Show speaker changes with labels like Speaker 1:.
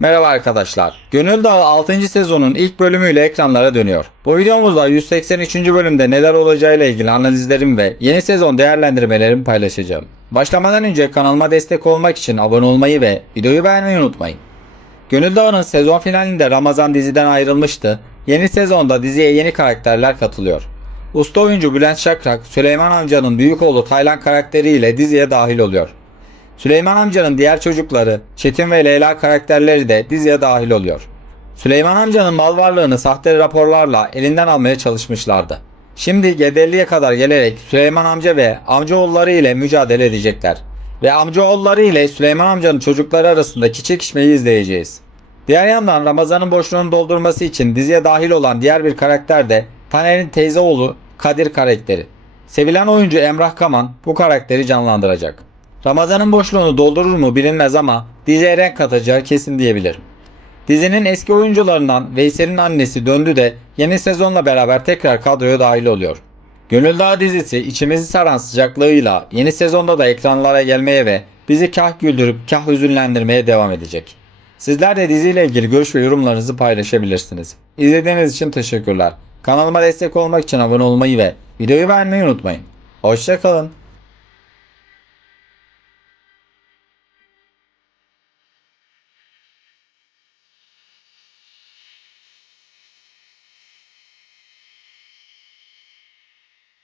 Speaker 1: Merhaba arkadaşlar. Gönül Dağı 6. sezonun ilk bölümüyle ekranlara dönüyor. Bu videomuzda 183. bölümde neler olacağıyla ilgili analizlerim ve yeni sezon değerlendirmelerimi paylaşacağım. Başlamadan önce kanalıma destek olmak için abone olmayı ve videoyu beğenmeyi unutmayın. Gönül Dağı'nın sezon finalinde Ramazan diziden ayrılmıştı. Yeni sezonda diziye yeni karakterler katılıyor. Usta oyuncu Bülent Şakrak, Süleyman amcanın büyük oğlu Taylan karakteriyle diziye dahil oluyor. Süleyman amcanın diğer çocukları Çetin ve Leyla karakterleri de diziye dahil oluyor. Süleyman amcanın mal varlığını sahte raporlarla elinden almaya çalışmışlardı. Şimdi Gedelli'ye kadar gelerek Süleyman amca ve amcaoğulları ile mücadele edecekler. Ve amcaoğulları ile Süleyman amcanın çocukları arasındaki çekişmeyi izleyeceğiz. Diğer yandan Ramazan'ın boşluğunu doldurması için diziye dahil olan diğer bir karakter de Taner'in teyze oğlu Kadir karakteri. Sevilen oyuncu Emrah Kaman bu karakteri canlandıracak. Ramazan'ın boşluğunu doldurur mu bilinmez ama diziye renk katacağı kesin diyebilirim. Dizinin eski oyuncularından Veysel'in annesi döndü de yeni sezonla beraber tekrar kadroya dahil oluyor. Gönül Dağı dizisi içimizi saran sıcaklığıyla yeni sezonda da ekranlara gelmeye ve bizi kah güldürüp kah hüzünlendirmeye devam edecek. Sizler de diziyle ilgili görüş ve yorumlarınızı paylaşabilirsiniz. İzlediğiniz için teşekkürler. Kanalıma destek olmak için abone olmayı ve videoyu beğenmeyi unutmayın. Hoşçakalın.